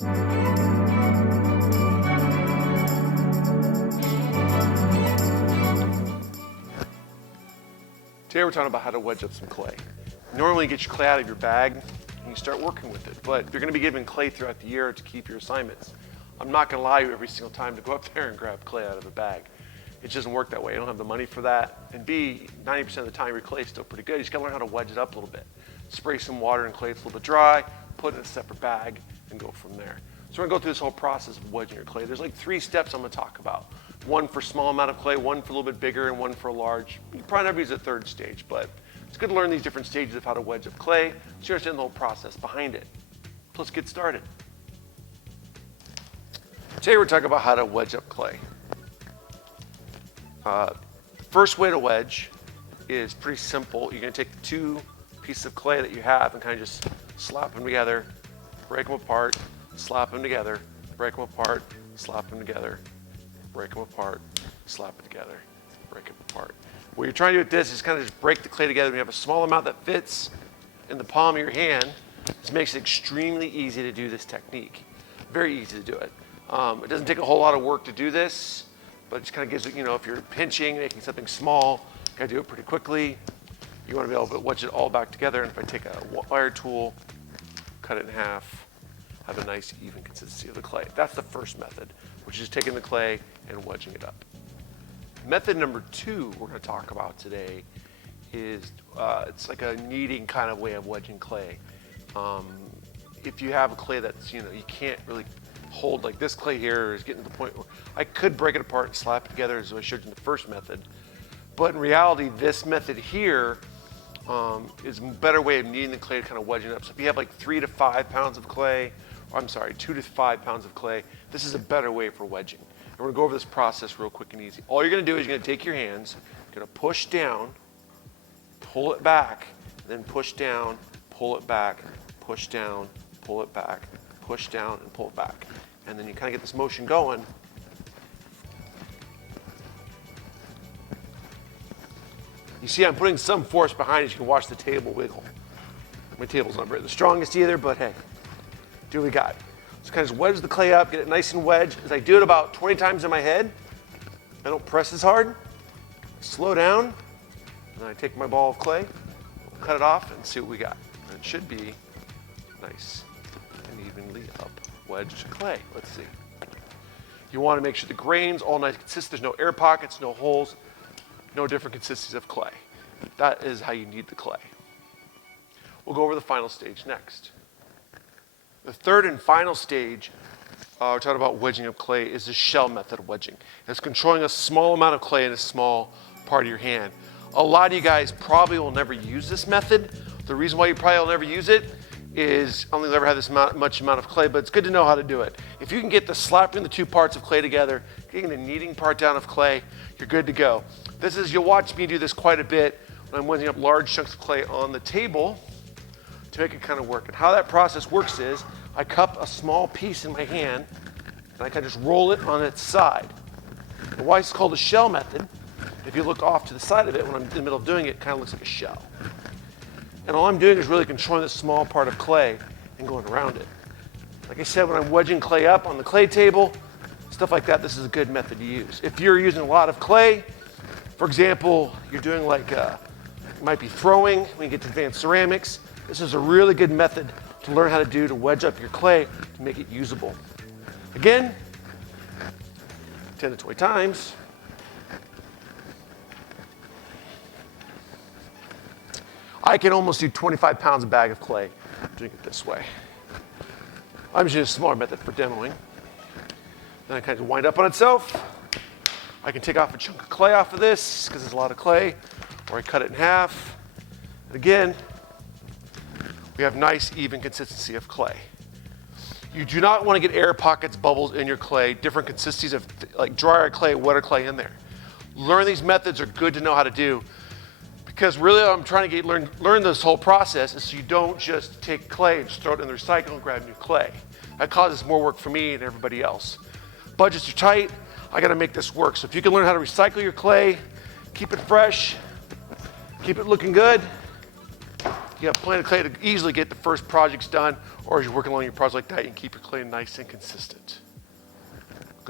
Today we're talking about how to wedge up some clay. Normally you get your clay out of your bag and you start working with it, but you're going to be given clay throughout the year to keep your assignments. I'm not going to allow you every single time to go up there and grab clay out of a bag. It just doesn't work that way. You don't have the money for that. And B, 90% of the time your clay is still pretty good. You just got to learn how to wedge it up a little bit. Spray some water in clay, it's a little bit dry, put it in a separate bag, and go from there. So we're going to go through this whole process of wedging your clay. There's like 3 steps I'm going to talk about. One for small amount of clay, one for a little bit bigger, and one for a large. You probably never use a 3rd stage, but it's good to learn these different stages of how to wedge up clay, so you understand the whole process behind it. So let's get started. Today we're talking about how to wedge up clay. The first way to wedge is pretty simple. You're going to take the 2 pieces of clay that you have and kind of just slap them together, break them apart, slap them together, break them apart, slap them together, break them apart, slap it together, break them apart. What you're trying to do with this is kind of just break the clay together. When you have a small amount that fits in the palm of your hand, this makes it extremely easy to do this technique. Very easy to do it. It doesn't take a whole lot of work to do this, but it just kind of gives it, if you're pinching, making something small, you gotta do it pretty quickly. You wanna be able to wedge it all back together, and if I take a wire tool, cut it in half, have a nice even consistency of the clay. That's the first method, which is taking the clay and wedging it up. Method number 2 we're going to talk about today is it's like a kneading kind of way of wedging clay. If you have a clay that's you can't really hold, like this clay here is getting to the point where I could break it apart and slap it together as I showed you in the first method, but in reality this method here is a better way of kneading the clay to kind of wedging it up. So if you have like 3 to 5 pounds of clay, or I'm sorry, 2 to 5 pounds of clay, this is a better way for wedging. And we're gonna go over this process real quick and easy. All you're gonna do is you're gonna take your hands, you're gonna push down, pull it back, then push down, pull it back, push down, pull it back, push down, and pull it back. And then you kind of get this motion going. You see I'm putting some force behind it. You can watch the table wiggle. My table's not very the strongest either, but hey, do what we got. So kind of just wedge the clay up, get it nice and wedged. As I do it about 20 times in my head, I don't press as hard. Slow down, and then I take my ball of clay, cut it off, and see what we got. And it should be nice and evenly up wedged clay. Let's see. You want to make sure the grain's all nice consistent. There's no air pockets, no holes, no different consistencies of clay. That is how you knead the clay. We'll go over the final stage next. The 3rd and final stage, we're talking about wedging up clay, is the shell method of wedging. It's controlling a small amount of clay in a small part of your hand. A lot of you guys probably will never use this method. The reason why you probably will never use it is only you'll never have this much amount of clay, but it's good to know how to do it. If you can get the slapping the 2 parts of clay together, getting the kneading part down of clay, you're good to go. You'll watch me do this quite a bit when I'm wedging up large chunks of clay on the table to make it kind of work. And how that process works is I cup a small piece in my hand and I kind of just roll it on its side. And why it's called a shell method, if you look off to the side of it when I'm in the middle of doing it, it kind of looks like a shell. And all I'm doing is really controlling this small part of clay and going around it. Like I said, when I'm wedging clay up on the clay table, stuff like that, this is a good method to use. If you're using a lot of clay, for example, you're doing like, you might be throwing when you get to advanced ceramics, this is a really good method to learn how to do to wedge up your clay to make it usable. Again, 10 to 20 times. I can almost do 25 pounds a bag of clay doing it this way. I'm just using a smaller method for demoing. Then I kind of wind up on itself. I can take off a chunk of clay off of this because there's a lot of clay, or I cut it in half. And again, we have nice even consistency of clay. You do not want to get air pockets, bubbles in your clay, different consistencies of like drier clay, wetter clay in there. Learn these methods are good to know how to do, because really what I'm trying to learn this whole process is so you don't just take clay and just throw it in the recycle and grab new clay. That causes more work for me and everybody else. Budgets are tight, I gotta make this work. So if you can learn how to recycle your clay, keep it fresh, keep it looking good, You have plenty of clay to easily get the first projects done, or as you're working along your project like that, you can keep your clay nice and consistent.